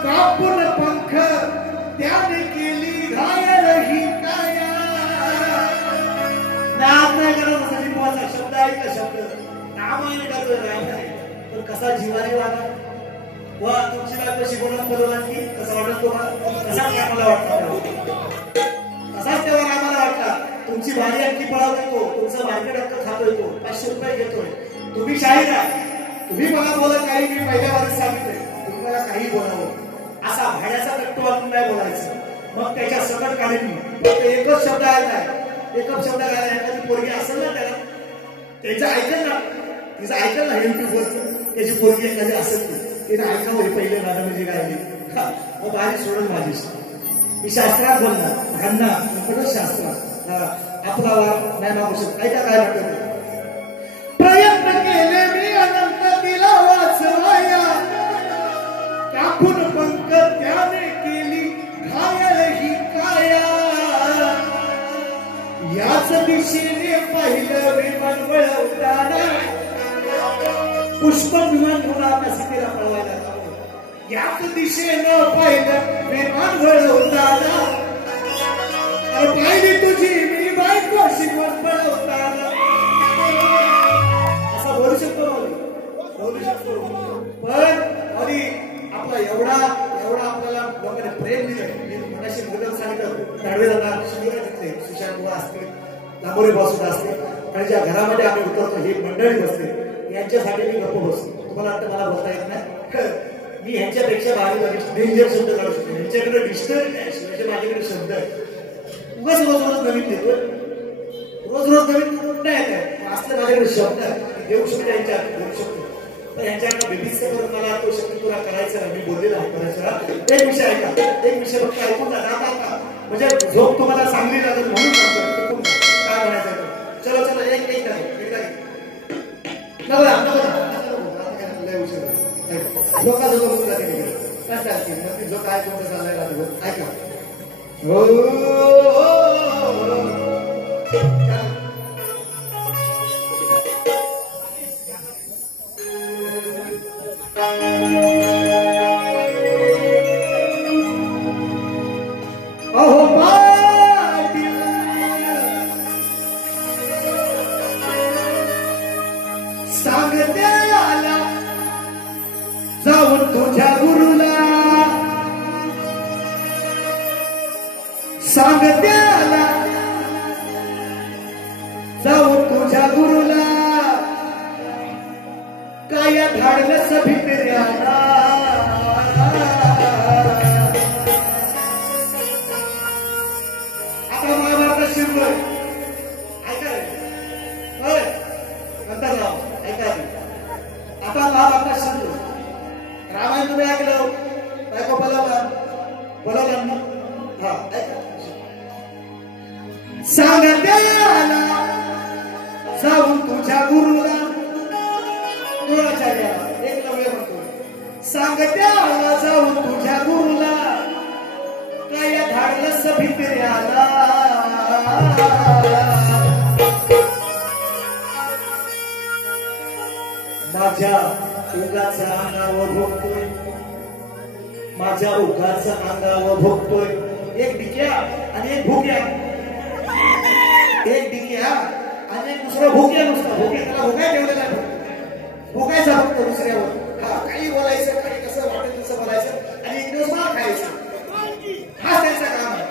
कापून पंख त्याने केली घायल ही काया नाम नाही करत संदीपाचा शब्द आहे का शब्द नामाने करतोय राम पण कसा जीवाने वागा वा तुमची बायको शिकवणं बरोबर की कसं वाटत तुम्हाला कसा मला वाटतं असाच तेव्हा आम्हाला वाटला तुमची भारी अक्की पळावत येतो तुमचं मार्केट हक्क खातो येतो 500 रुपये घेतोय तुम्ही शाहीर आहे तुम्ही मला बोला काही मी पहिल्या वारीत सांगितलंय तुम्हाला काही बोलावं असा भाड्याचा कट्टू आपण नाही बोलायचं मग त्याच्या सकट काढून फक्त एकच शब्द आहे नाही एकच शब्द काय एखादी पोरगी असेल ना त्याला त्याचं ऐकल ना तिचं ऐकल ना युट्यूबवरचं त्याची पोरगी एखादी असेल तिने ऐकावं हे पहिले गाणं म्हणजे काय मग भारी सोडून माझी मी शास्त्रात बोलणार भांडणा कुठंच शास्त्रात आपला वाद नाही मागू शकत ऐका काय म्हणतो प्रयत्न केले मी अनंत तिला वाचवाया कापून पंख त्याने केली घायल ही काया याच दिशेने पाहिलं विमान वळवताना पुष्प विमान गुलाब तिला पळवायला याच दिशेनं पाहिलं विमान वळवताना पाहिली तुझी मी बायको शिकवत पळवताना असं बोलू शकतो पण आधी आपला एवढा आपल्याला लोकांनी प्रेम दिलं मनाशी मुलं सांगितलं धाडवे जाणार सुशांत बुवा असते लांबोरे बुवा सुद्धा असते आणि ज्या घरामध्ये आम्ही उतरतो ही मंडळी बसते यांच्यासाठी मी गप्प बसतो तुम्हाला वाटतं मला बोलता येत नाही मी ह्यांच्यापेक्षा भारी डेंजर शब्द काढू शकतो ह्यांच्याकडे डिक्शनरी नाही माझ्याकडे शब्द आहे उगाच रोज नवीन देतोय रोज नवीन नाही येत असले माझ्याकडे शब्द आहे देऊ शकतो यांच्या देऊ शकतो पण यांच्याकडे बेबीच करून मला तो शब्द तुला करायचा नाही मी बोललेला आहे करायचा एक विषय ऐका एक विषय फक्त ऐकून जा का म्हणजे झोप तुम्हाला चांगली लागत म्हणून सांगतो काय म्हणायचं चलो एकदा लोका जो जो काय कोणतं चाललाय ऐका अहो पाटील सांगत्याला जाऊन तुझ्या गुरुला सांगत्याला जाऊन तुझ्या गुरुला काय धाडलं सभित्र्याला आता महाभारत शिरलोय ऐका रे नंतर राव ऐका आता महाभारत शिरलो रामायण तुम्ही ऐकलं बायको बोलावला ना हा ऐका सांगत्याला जाऊन तुझ्या गुरुला द्रोणाचार्याला एक नव्हे म्हणतो सांगत्याला जाऊन तुझ्या गुरुला काय धाडलं सभित्र्याला माझ्या उगाचा अंगावर भोगतोय माझ्या उगाचा अंगावर भोगतोय एक डिक्या आणि एक भोग्या एक डिक्या आणि एक दुसरा भोग्या नुसता भोग्या त्याला भोगाय ठेवलेला भोगायचा फक्त दुसऱ्यावर हा काही बोलायचं काही कसं वाटेल तसं बोलायचं आणि एक दिवस मार खायचं हा त्यांचा काम आहे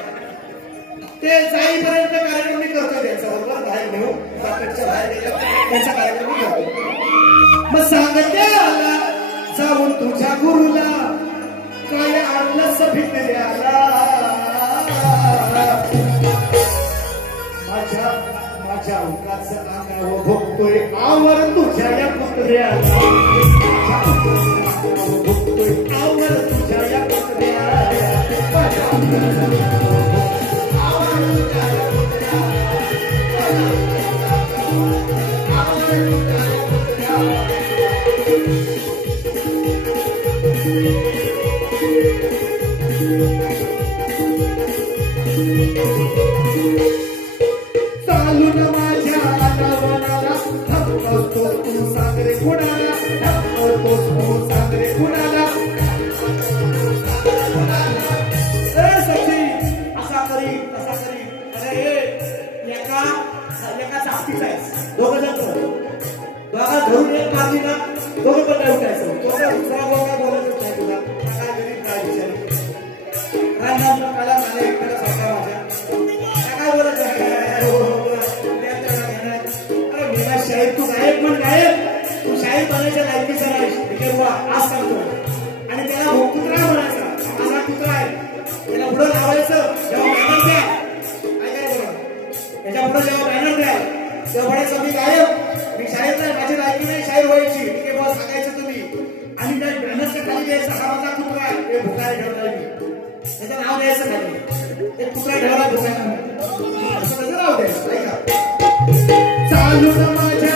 ते जाईपर्यंत कार्यक्रम मी करतो त्यांचा बरोबर बाहेर घेऊन रात्रीच्या बाहेर गेल्यावर त्यांचा कार्यक्रम मी करतो मग सांगत्याला जाऊन तुझ्या गुरुला काय आणलं सभित्र्याला माझ्या उगाचं अंगावर भोगतोय आवर तुझ्या या पुत्र्याला भोगतोय आवर तुझ्या या पुत्र्याला चालून माझ्या आठवणाला चुकीचं आहे. दोघं जण दोघा धरून एक मारली ना दोघं पण नाही उठायचं. दुसरा बोलगा बोलायचं नाही तुला काय गरीब काय विचार राजनाथ मला एकट्याला सांगा माझ्या काय बोलायचं अरे मेरा शाहीर तू गायब पण गायब तू शाहीर बनायच्या लायकीचा नाही आज सांगतो. आणि त्याला कुत्रा म्हणायचा माझा कुत्रा आहे त्याला पुढं लावायचं जेव्हा बॅनर द्या काय बोला त्याच्या पुढे जेव्हा बॅनर द्या तेव्हा म्हणायचं मी गायब मी शाहीर नाही माझी लायकी नाही शाहीर व्हायची ठीक आहे बाबा सांगायचं तुम्ही. आणि त्या बॅनरच्या खाली द्यायचं हा माझा कुत्रा आहे ते भुकायला ठेवलाय मी त्याचं नाव द्यायचं खाली ते कुत्रा ठेवला भुकायला असं त्याचं नाव द्यायचं ऐका. चालू ना माझ्या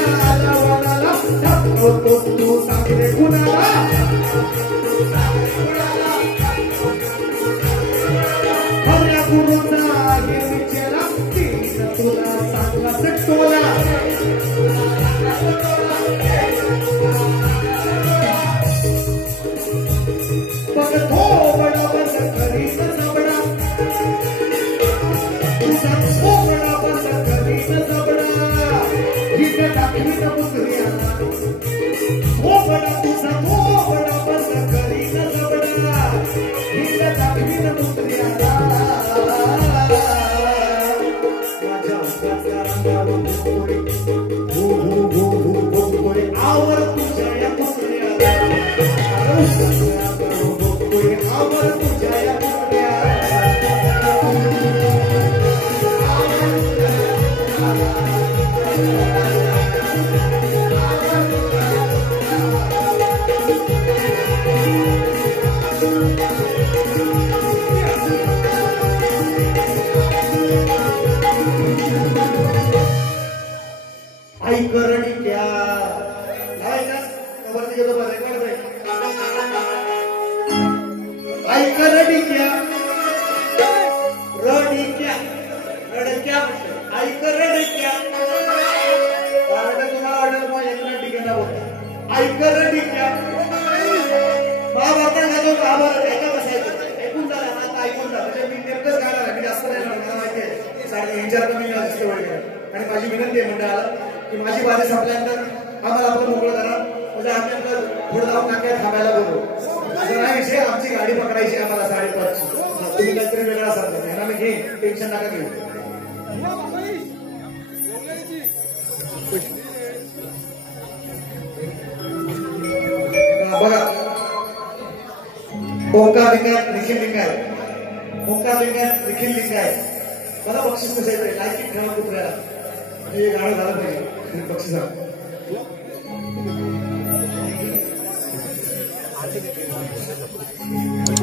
तू सांगते कुणाला खऱ्या गुरुचा हे विचारा तुला सांगला सटोला बघ थोडा बस करीन जबडा तुझा थोडा बस करीन जबडा हिने टाकली ना मुकऱ्याला थोडा तुझा थोडा बस करीन जबडा हिने टाकली ना मुकऱ्याला माझ्या अंगावरून बोलतोय आवर तुझ्या या मुकऱ्याला आवर तुझ्या या आई करणी क्या आई करणी क्या रडी क्या रडक्या आई करणी क्या तुम्हाला ऑर्डर मग एक ठिकाणा बोलतो आई करणी क्या महाभारतात घालून महाभारत ऐका बसायचं ऐकून झालं आता ऐकून झालं म्हणजे मी नेमकंच गाणार आहे मी जास्त नाही मला माहिती आहे साडे 3-4 कमी जास्त वेळ आणि माझी विनंती आहे मंडळाला की माझी बारी संपल्यानंतर आम्हाला आपलं मोकळं करा म्हणजे आमच्यानंतर पुढे जाऊन नाक्यात थांबायला बोलू असं नाही विषय आमची गाडी पकडायची आम्हाला 5:30ची तुम्ही काहीतरी वेगळा सांगता यांना मी घेईन टेन्शन नका घेऊ. बघा ओंकार लिंगायत निखिल लिंगायत ओंकार लिंगायत निखिल लिंगायत मला बक्षीस नसायचं लायकी ठेवा कुत्र्याला हे गाणं झालं पाहिजे बक्षीस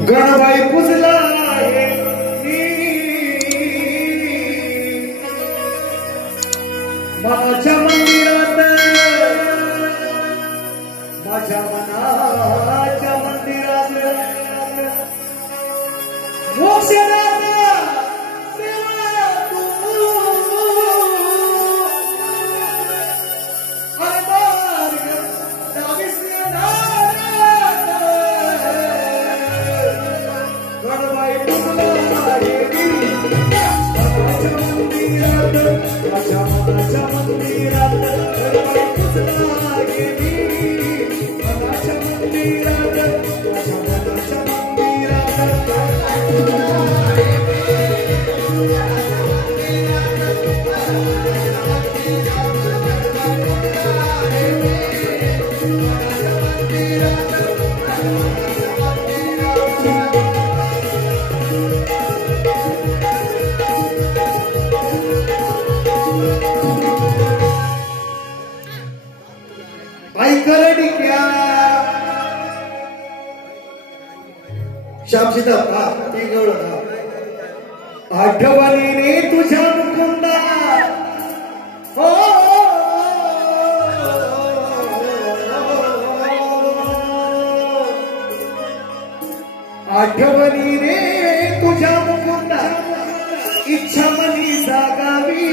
गणबाई पुजला माझ्या मंदिरात माझ्या मनाच्या मंदिरात मोक्षदाता देवा तू हर मार्ग दाविसी दारात गणबाई पुजला माझ्या मंदिरात माझ्या मनाच्या मंदिरात गणबाई पुजला मनाच्या मंदिरात माझ्या मनाच्या मंदिरात आई करणी क्या श्याम सीता ती गवळ आठवणीने तुझ्या मुकुंदा हो आठवणीने तुझ्या मुकुंदा इच्छा मनी जागावी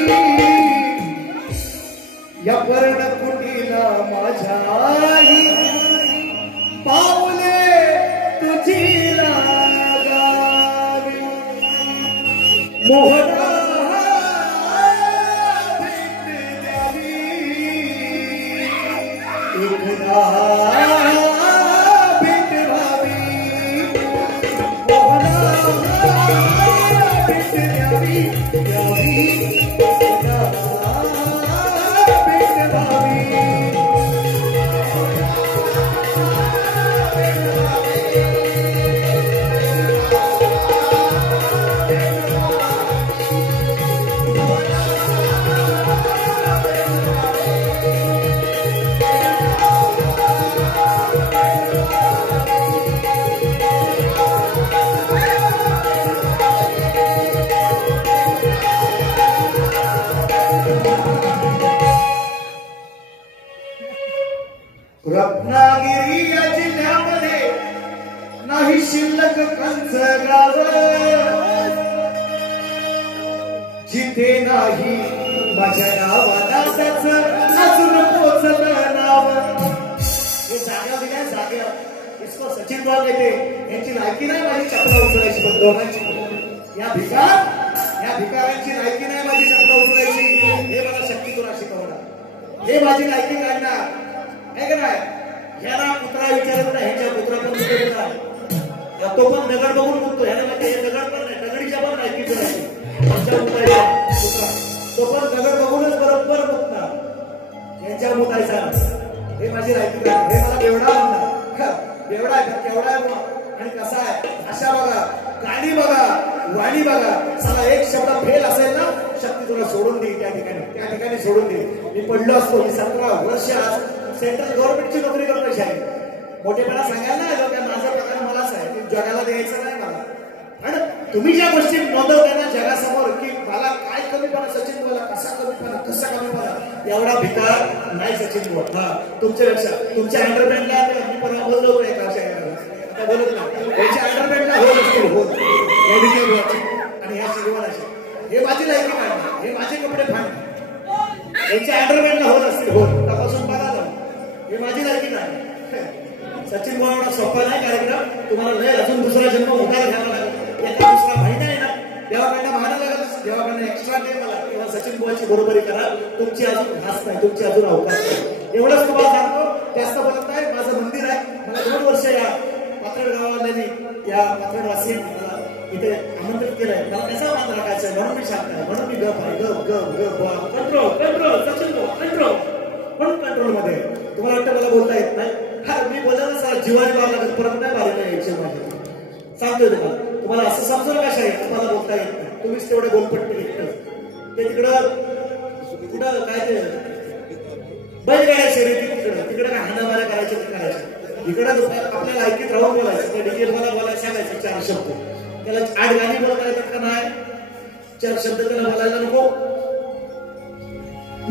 या पर्णकुटीला माझ्याही पावले तुझी लागावी मोहना भेट द्यावी एकदा भेट व्हावी मोहना भेट द्यावी द्यावी एकदा भेट व्हावी रत्नागिरी या जिल्ह्यामध्ये नाही शिल्लक कंच गाव जिथे नाही माझ्या गावाला त्याच अजून पोचलं नाव हे जागा दिल्या जागा इसको सचिन बॉल येते यांची लायकी नाही माझी चपला उचलायची पण दोघांची या भिकाऱ्यांची लायकी नाही माझी चपला उचलायची हे मला शक्ती तुला शिकवणार हे माझी लायकी काढणार है का नाही ह्याला कुत्रा विचारत नाही ह्याच्या कुत्रा पण तो पण दगड बघून मुक्तो ह्याला म्हणजे हे दगड पण नाही दगडीच्या पण नाही किती नाही कुत्रा तो पण दगड बघूनच बरोबर मुक्ता यांच्या मुतायचा हे माझी लायकी हे मला बेवडा म्हणणार बेवडा आहे केवढा आहे आणि कसा आहे अशा बघा गाणी बघा वाणी बघा चला एक शब्द फेल असेल ना शक्ती तुला सोडून देईल त्या ठिकाणी सोडून देईल मी पडलो असतो मी 17 वर्ष आज सेंट्रल गव्हर्नमेंटची नोकरी करतोय शाळेत मोठेपणा सांगायला नाही लोकांना माझा पगार मलाच आहे जगाला द्यायचं नाही मला पण तुम्ही ज्या गोष्टी नोंदवता ना जगासमोर की मला काय कमीपणा सचिन बोला कसा कमीपणा एवढा भिकार नाही सचिन बोल हा तुमच्या लक्षात तुमच्या अंडरपॅन्टला मी परवा बोललो होतो एका आता बोलत नाही त्यांच्या अंडरपॅन्टला होत असतील होत आणि ह्या शिरवानाचे हे माझी लायकी काढणार हे माझे कपडे फाडणार त्यांच्या अंडरपॅन्टला होत असतील होत तपासून बघा हे माझी लायकी नाही सचिन बोलावणं सोपा नाही कार्यक्रम तुम्हाला लय अजून दुसरा जन्म उठायला घ्यावा लागेल एका दुसरा महिना आहे ना देवाकडनं माना लागेल देवाकडनं एक्स्ट्रा डे मला तेव्हा सचिन बोलाची बरोबरी करा तुमची अजून घास नाही तुमची अजून अवकाश नाही एवढंच तुम्हाला सांगतो जास्त बोलत नाही माझं मंदिर आहे मला 2 वर्ष या पात्रड गावाल्यांनी या पात्रडवासीयांनी मला इथे आमंत्रित केलंय मला कसा मान राखायचा म्हणून मी शांत आहे म्हणून मी गप आहे गप कंट्रोल सचिन कंट्रोल म्हणून कंट्रोल मध्ये तुम्हाला वाटतं मला बोलता येत नाही हा मी बोलायला जीवाने लावा लागत परत नाही बारीला यायचे माझे सांगतोय तुम्हाला असं समजून कशा आहे तुम्हाला बोलता येत नाही तुम्हीच तेवढे बोलपट्टी लिखत ते तिकडं कुठं काय ते बैलगाड्या शर्यती तिकडे काय हाणामाऱ्या करायचं ते करायचं इकडं आपल्या लायकीत राहून बोलायचं डिकेल मला बोलायला सांगायचं 4 शब्द त्याला 8 गाणी बोलता येतात का नाही 4 शब्द त्याला बोलायला नको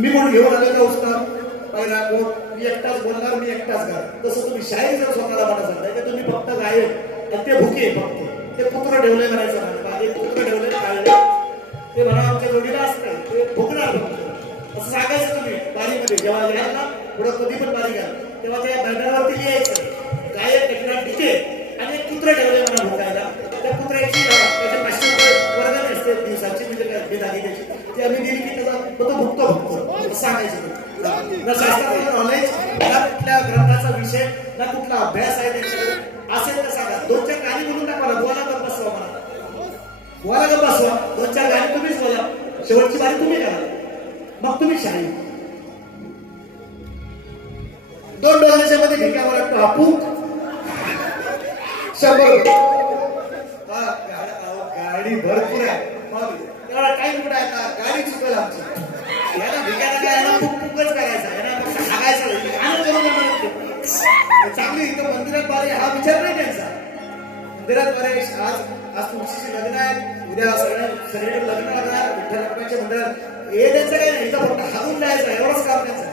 मी कोण घेऊन आले का उस्ताद पहिला कोण मी एकटाच बोलणार मी एकटाच गाय तसं तुम्ही शाहीर जर स्वतःला म्हणत असाल तर तुम्ही फक्त गायक आणि ते भुके फक्त ते पुत्र ठेवले म्हणायचं माझे पुत्र ठेवले काढले ते म्हणा आमच्या जोडीला असतं ते भुकणार फक्त असं सांगायचं तुम्ही बारीमध्ये जेव्हा घ्याल ना पुढं कधी पण बारी घ्याल तेव्हा त्या बॅनरवरती लिहायचं गायक एकनाथ डिके आणि एक पुत्र ठेवले म्हणा भुकायला त्या पुत्राची त्याचे 500 रुपये वर्गाने असते दिवसाची म्हणजे काय बेदागी त्याची ती आम्ही दिली की त्याचा तो भुकतो सांगायचं ना शास्त्राचं नॉलेज ना कुठल्या ग्रंथाचा विषय ना कुठला अभ्यास आहे त्याच्याकडे असेल तर सांगा 2-4 गाणी बोलून टाका मला बोला गप्प बसवा मला बोला गप्प बसवा 2-4 गाणी तुम्हीच बोला शेवटची बारी तुम्ही करा मग तुम्ही शाही 2 डॉलरच्या मध्ये ठिकाण मला वाटतं हापूक 100 गाडी भरपूर आहे मग एवढा टाइम कुठे आहे का गाडी चुकेल आमची याला भिकायला काय याला फुकच करायचा याला सांगायचं चांगली इथं मंदिरात बारे हा विचार नाही त्यांचा मंदिरात बारे आज तुमची लग्न आहे उद्या सगळ्यांकडे लग्न लागणार विठ्ठल मंदिरात हे त्यांचं काही नाही इथं फक्त हारून जायचं एवढंच काम त्यांचं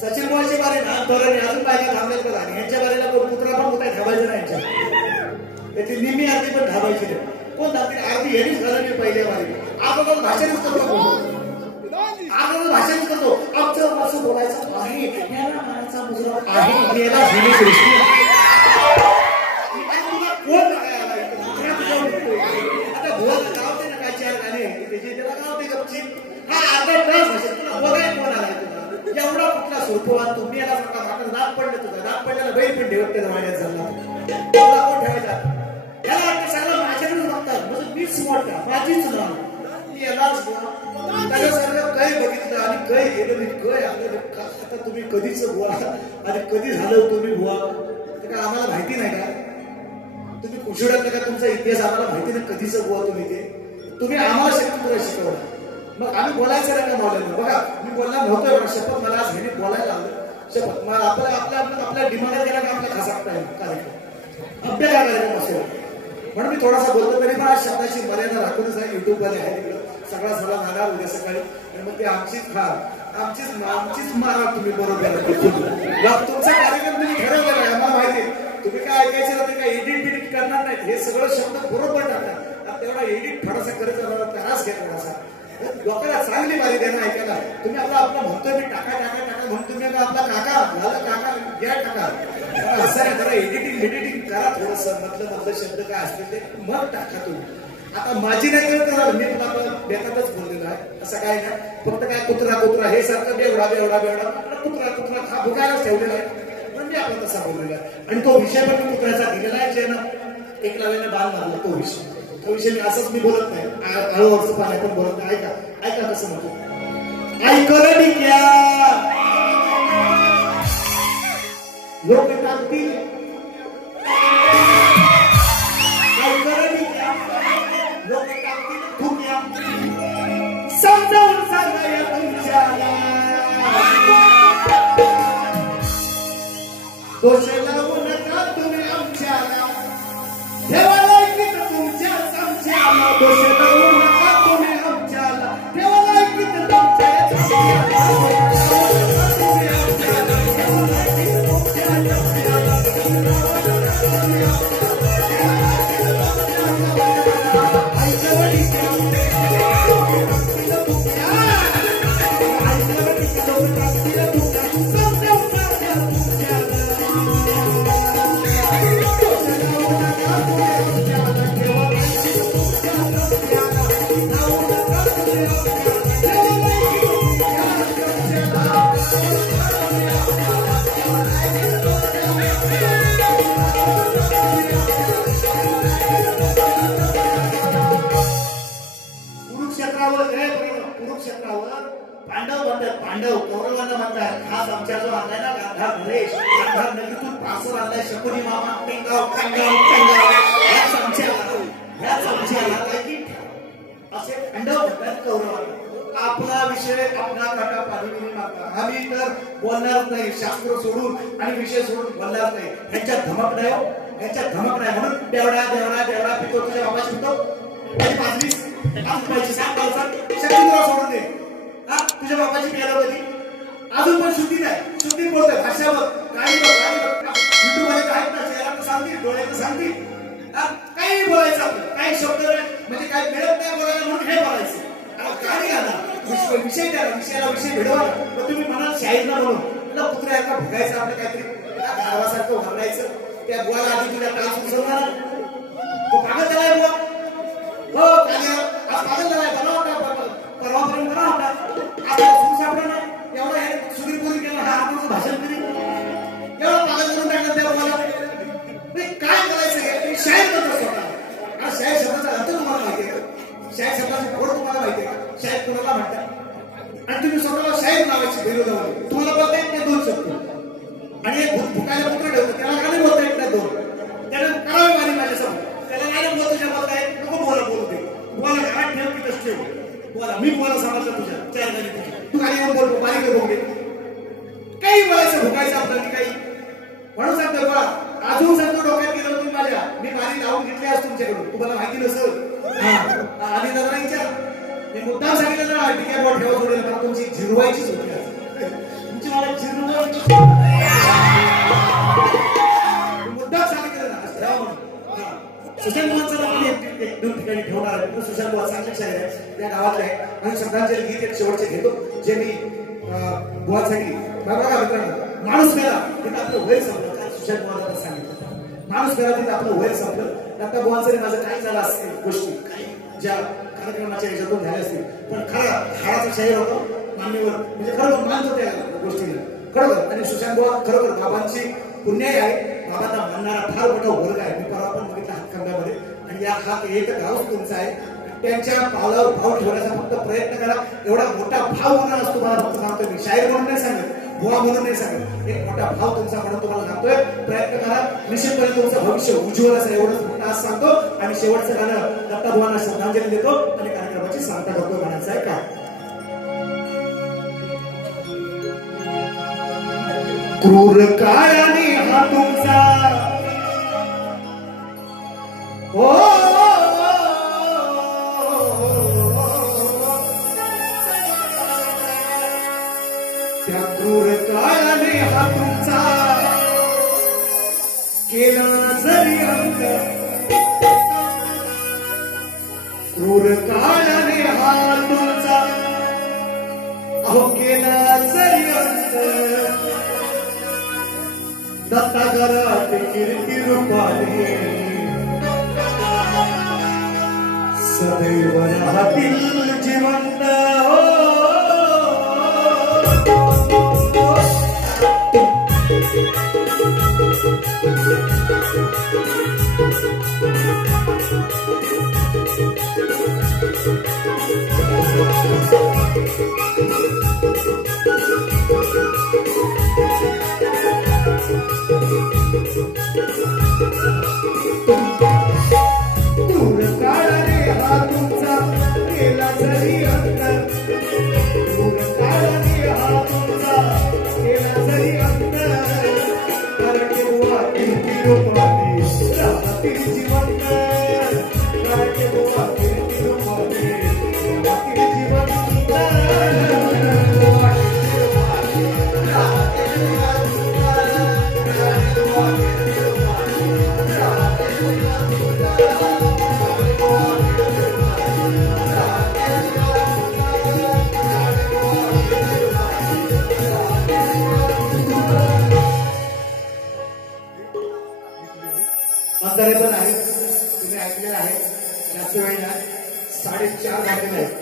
सचिन मोहाचे बारे ना थोरांनी अजून पाहिजे थांबलेत बघा आणि ह्यांच्या बारेला कोण कुत्रा पण होता धावायचं नाही यांच्या त्याची निम्मी आरती पण धावायची नाही कोण धावतील आरती हेच झालं मी पहिल्या बारी आपण भाषणच करतो आपण भाषण करतो आमचं असं बोलायचं आहे याला मनाचा मुजरा आहे याला जुनी सृष्टी कोण आता बोल गावते ना काय 4 गाणे त्याची त्याला गावते गपची हा आता बस भाषण तुला बोलाय कोण आलाय तुला एवढा कुठला सुरपवान तुम्ही याला सांगा माझं नाक पडलं तुझं नाक पडल्याला बैल पण ठेवत त्याला वाड्यात झाला तुला कोण ठेवायचा याला वाटतं सगळं माझ्याकडेच बघतात म्हणजे मीच मोठा माझीच नाव यालाच त्याला सगळं काय बघितलं आणि काय गेलं मी काय आलं आता तुम्ही कधीच बुवा आणि कधी झालं तुम्ही बुवा ते काय आम्हाला माहिती नाही का तुम्ही कुशोड्यातला का तुमचा इतिहास आम्हाला माहिती नाही कधीच बुवा तुम्ही आम्हाला शक्ती शिकवला मग आम्ही बोलायचं नाही का बोलायला बघा मी बोलणार नव्हतोय शपथ मला आज हे बोलायला लागलं शपथ मला आपल्या डिमांड गेला का आपला खसाकता येईल कार्यक्रम आपल्या काय कार्यक्रम असेल म्हणून मी थोडासा बोलतो तरी पण आज शब्दाची मर्यादा राखूनच आहे युट्यूब मध्ये आहे तिकडं सगळा सगळा झाला उद्या सकाळी आणि मग ते आमचीच मारा तुम्ही बरोबर तुमचा कार्यक्रम तुम्ही ठरवलेला आहे आम्हाला माहिती तुम्ही काय ऐकायचं ना ते काय एडिट करणार नाहीत हे सगळं शब्द बरोबर टाकतात तेवढा एडिट थोडासा करत जाणार त्रास घ्या थोडासा लोकांना चांगली बारी देणं ऐकायला तुम्ही आपला म्हणतोय मी टाका म्हणून तुम्ही आपला काका झालं काका घ्या टाका असं नाही जरा एडिटिंग करा थोडस मधलं शब्द काय असतील ते मग टाका तुम्ही आता माझी नाही तर मी पण आपलं बेतातच बोललेलो आहे असं काय नाही फक्त काय कुत्रा हे सारखं बेवडा कुत्रा हा भुकायलाच ठेवलेला आहे पण मी आपला तसा बोललेला आहे आणि तो विषय पण मी कुत्र्याचा दिलेला आहे ज्यानं एक लावेने बाल मारला तो विषय मी असंच मी बोलत नाही हळूहळू पाणी पण बोलत नाही ऐका कसं म्हणतो ऐकलं क्या लोक टाकतील ऐकलं क्या लोक टाकतील धुक्या समजावून सांगाया तुमच्याला दोष लावू नका तुम्ही आमच्याला ठेवायला तुमच्या समजायला दोष लावू नका तुम्ही आमच्याला ठेवायला पांडव कौरवांना म्हणतात खास आमच्या जो आणलाय ना गांधार नरेश गांधार नगरीतून पासून आणलाय शकुनी मामा टेंगाव असे पांडव म्हणतात कौरवांना आपला विषय आपला काटा पाणी मागता आम्ही तर बोलणार नाही शास्त्र सोडून आणि विषय सोडून बोलणार नाही ह्यांच्यात धमक नाही म्हणून देवडा पितो तुझ्या बाबाची पितो माझी सांग सोडून दे तुझ्या बाबाची प्यायला कधी अजून पण शुद्धी नाही शुद्धी बोलतोय भाषा बघ गाडी बघ युट्यूब मध्ये काय चेहरा सांगतील डोळे सांगतील काही बोलायचं आपलं काही शब्द म्हणजे काय मिळत नाही बोलायला म्हणून हे बोलायचं गाडी घाला विषय द्याला विषय भिडवा मग तुम्ही म्हणाल शाहीर ना म्हणून तुला पुत्र एका भुगायचं आपलं काहीतरी गावासारखं वागलायचं त्या बुवाला आधी तुला काय सुचवणार तो पागल झालाय बुवा हो पागल झालाय परवापर्यंत बरा होता आता सापडा ना एवढा हे सुधीरपुरी केला हा आपण भाषण करी एवढा पागल करून टाकलं त्या मुलाला काय करायचं शाहीर करतो स्वतः शाहीर शब्दाचा अर्थ तुम्हाला माहिती आहे का शाहीर शब्दाची फोड तुम्हाला माहिती आहे का शाहीर कोणाला म्हणतात आणि तुम्ही स्वतःला शाहीर नावाची विरोधावर तुम्हाला बोलता येत नाही दोन शब्द आणि एक भुकायला पुत्र ठेवतो त्याला काय बोलता येत नाही दोन त्याला करावी मारी माझ्यासमोर त्याला काय बोलतो तुझ्या बोलता येत नको बोलू दे बोला घरात ठेव की तस ठेव बोला मी बोला समजलं तुझ्या चार तू काही बोलतो बारीक बोलते काही बोलायचं भुकायचं आपल्याला काही म्हणून सांगतो बघा अजून सांगतो डोक्यात गेलो तुम्ही माझ्या मी बारी लावून घेतली आज तुमच्याकडून तुम्हाला माहिती नसेल आधी दादा विचार मी मुद्दाम सांगितलं ना ठीक आहे बोल ठेवा सोडेल मला तुमची जिरवायचीच होती तुमची मला जिरवायची मुद्दाम सांगितलं ना ठेवा म्हणून सुशांत बुवांचा आपण एक दोन ठिकाणी ठेवणार आहे सुशांत बुवा चांगले शाहीर आहे त्या गावातले आहे आणि श्रद्धांजली गीत एक शेवटचे घेतो जे मी बुवासाठी बघा मित्रांनो माणूस मेला तिथं आपलं वय संपलं काय सुशांत बुवांना सांगितलं माणूस मेला तिथं आपलं वय संपलं आता बुवांचं माझं काही झालं असतील गोष्टी काही ज्या कार्यक्रमाच्या ह्याच्यातून झाल्या असतील पण खरा हाडाचा शाहीर होतो मान्यवर म्हणजे खरं मानतो त्या गोष्टीला खरोखर. आणि सुशांत बुवा खरोखर बाबांची पुण्याई आहे. बाबांना मानणारा फार मोठा वर्ग आहे. मी परवा पण बघितला हातखंब्यामध्ये. आणि या हात एक गावच तुमचा आहे. त्यांच्या पावलावर पाऊल ठेवण्याचा फक्त प्रयत्न करा. एवढा मोठा भाव होणार असतो मला फक्त सांगतोय मी. शाहीर म्हणून नाही सांगत, बुवा म्हणून नाही सांगत. एक मोठा भाव तुमचा म्हणून तुम्हाला सांगतोय. प्रयत्न करा. निश्चितपणे तुमचं भविष्य उज्ज्वल असं एवढंच फक्त आज सांगतो. आणि शेवटचं गाणं दत्ता बुवांना श्रद्धांजली देतो आणि कार्यक्रमाची सांगता करतो. गाण्याचं आहे का क्रूर काळाने हा तुमचा हो त्या क्रूर काळाने हा तुमचा केला जरी अंत क्रूर काळाने हा तुमचा अहो केला जरी अंत दत्ता घरात कीर्ती रूपाने सदैव राहतील जिवंत क्रूर काळाने हा तुमचा केला जरी अंत क्रूर काळाने हा तुमचा केला जरी अंत कारण बुवा कीर्ती रूपाने राहतील जिवंत कारण बुवा कीर्ती रूपाने राहतील जिवंत अंतरे पण आहे. तुम्ही ऐकलेलं आहे. जास्त वेळ नाही. 4:30 वाजले आहेत.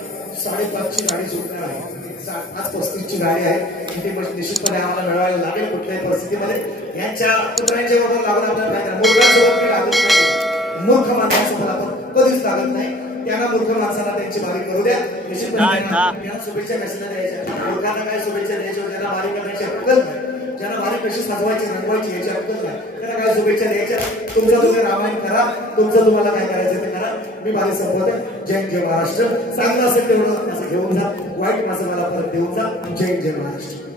5:30ची गाडी सुटणार आहे. 5:35ची गाडी आहे. ती निश्चितपणे आम्हाला मिळवायला लागेल कुठल्याही परिस्थितीमध्ये. यांच्या पुत्रांच्या बरोबर लागून आपल्याला फायदा. मुलगांसोबत लागत नाही. मूर्ख माणसासोबत आपण कधीच लागत नाही. त्यांना मूर्ख माणसाला त्यांची बारी करू द्या. निश्चितपणे शुभेच्छा कशाला द्यायच्या. मुलगांना काय शुभेच्छा द्यायच्या. त्यांना बारी करण्याची अक्कल नाही. ज्यांना बारी कशी साजवायची रंगवायची याची अक्कल नाही. त्यांना काय शुभेच्छा द्यायच्या. तुमचं तुम्ही रामायण करा. तुमचं तुम्हाला काय करायचं ते करा. मी बारी संपवते. जय जय महाराष्ट्र. चांगलं असेल तेवढं असं घेऊन जा. वाईट माझं मला परत देऊन जा. जय जय महाराष्ट्र.